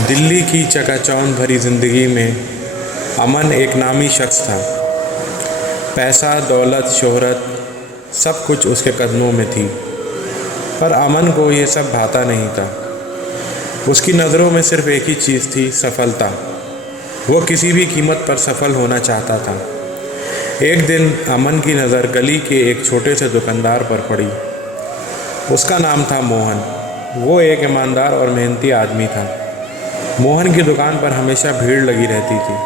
दिल्ली की चकाचौंध भरी ज़िंदगी में अमन एक नामी शख्स था। पैसा, दौलत, शोहरत सब कुछ उसके कदमों में थी, पर अमन को ये सब भाता नहीं था। उसकी नज़रों में सिर्फ एक ही चीज़ थी, सफलता। वो किसी भी कीमत पर सफल होना चाहता था। एक दिन अमन की नज़र गली के एक छोटे से दुकानदार पर पड़ी। उसका नाम था मोहन। वो एक ईमानदार और मेहनती आदमी था। मोहन की दुकान पर हमेशा भीड़ लगी रहती थी,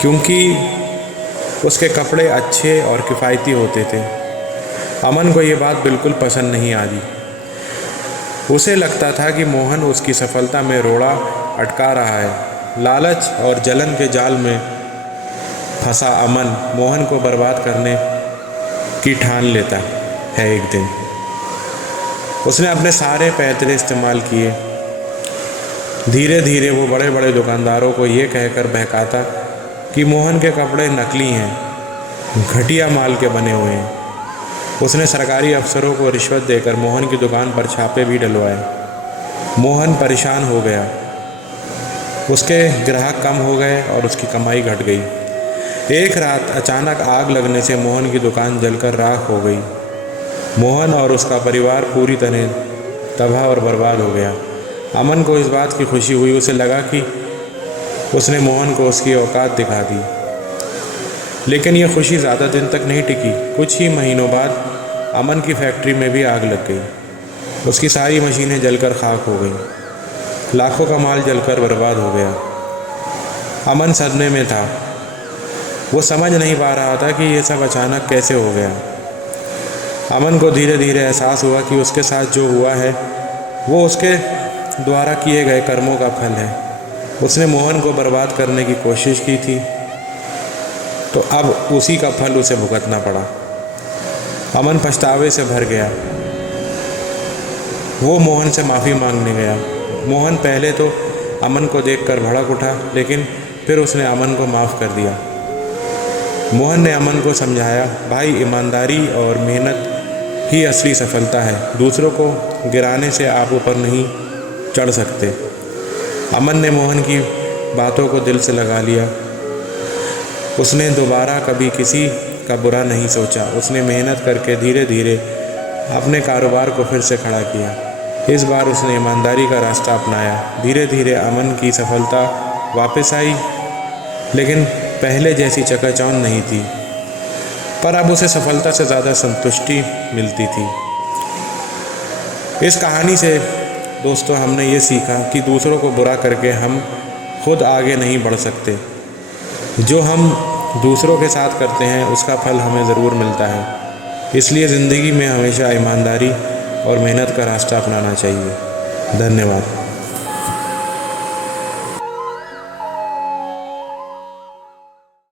क्योंकि उसके कपड़े अच्छे और किफ़ायती होते थे। अमन को ये बात बिल्कुल पसंद नहीं आई। उसे लगता था कि मोहन उसकी सफलता में रोड़ा अटका रहा है। लालच और जलन के जाल में फंसा अमन मोहन को बर्बाद करने की ठान लेता है। एक दिन उसने अपने सारे पैतरे इस्तेमाल किए। धीरे धीरे वो बड़े बड़े दुकानदारों को ये कहकर बहकाता कि मोहन के कपड़े नकली हैं, घटिया माल के बने हुए हैं। उसने सरकारी अफसरों को रिश्वत देकर मोहन की दुकान पर छापे भी डलवाए। मोहन परेशान हो गया। उसके ग्राहक कम हो गए और उसकी कमाई घट गई। एक रात अचानक आग लगने से मोहन की दुकान जलकर राख हो गई। मोहन और उसका परिवार पूरी तरह तबाह और बर्बाद हो गया। अमन को इस बात की खुशी हुई। उसे लगा कि उसने मोहन को उसकी औकात दिखा दी। लेकिन यह खुशी ज़्यादा दिन तक नहीं टिकी। कुछ ही महीनों बाद अमन की फैक्ट्री में भी आग लग गई। उसकी सारी मशीनें जलकर खाक हो गई। लाखों का माल जलकर बर्बाद हो गया। अमन सदमे में था। वो समझ नहीं पा रहा था कि यह सब अचानक कैसे हो गया। अमन को धीरे धीरे एहसास हुआ कि उसके साथ जो हुआ है वो उसके द्वारा किए गए कर्मों का फल है। उसने मोहन को बर्बाद करने की कोशिश की थी, तो अब उसी का फल उसे भुगतना पड़ा। अमन पछतावे से भर गया। वो मोहन से माफ़ी मांगने गया। मोहन पहले तो अमन को देखकर भड़क उठा, लेकिन फिर उसने अमन को माफ़ कर दिया। मोहन ने अमन को समझाया, भाई, ईमानदारी और मेहनत ही असली सफलता है। दूसरों को गिराने से आप ऊपर नहीं चढ़ सकते। अमन ने मोहन की बातों को दिल से लगा लिया। उसने दोबारा कभी किसी का बुरा नहीं सोचा। उसने मेहनत करके धीरे धीरे अपने कारोबार को फिर से खड़ा किया। इस बार उसने ईमानदारी का रास्ता अपनाया। धीरे धीरे अमन की सफलता वापस आई, लेकिन पहले जैसी चकाचौंध नहीं थी। पर अब उसे सफलता से ज़्यादा संतुष्टि मिलती थी। इस कहानी से दोस्तों हमने ये सीखा कि दूसरों को बुरा करके हम खुद आगे नहीं बढ़ सकते। जो हम दूसरों के साथ करते हैं उसका फल हमें ज़रूर मिलता है। इसलिए ज़िंदगी में हमेशा ईमानदारी और मेहनत का रास्ता अपनाना चाहिए। धन्यवाद।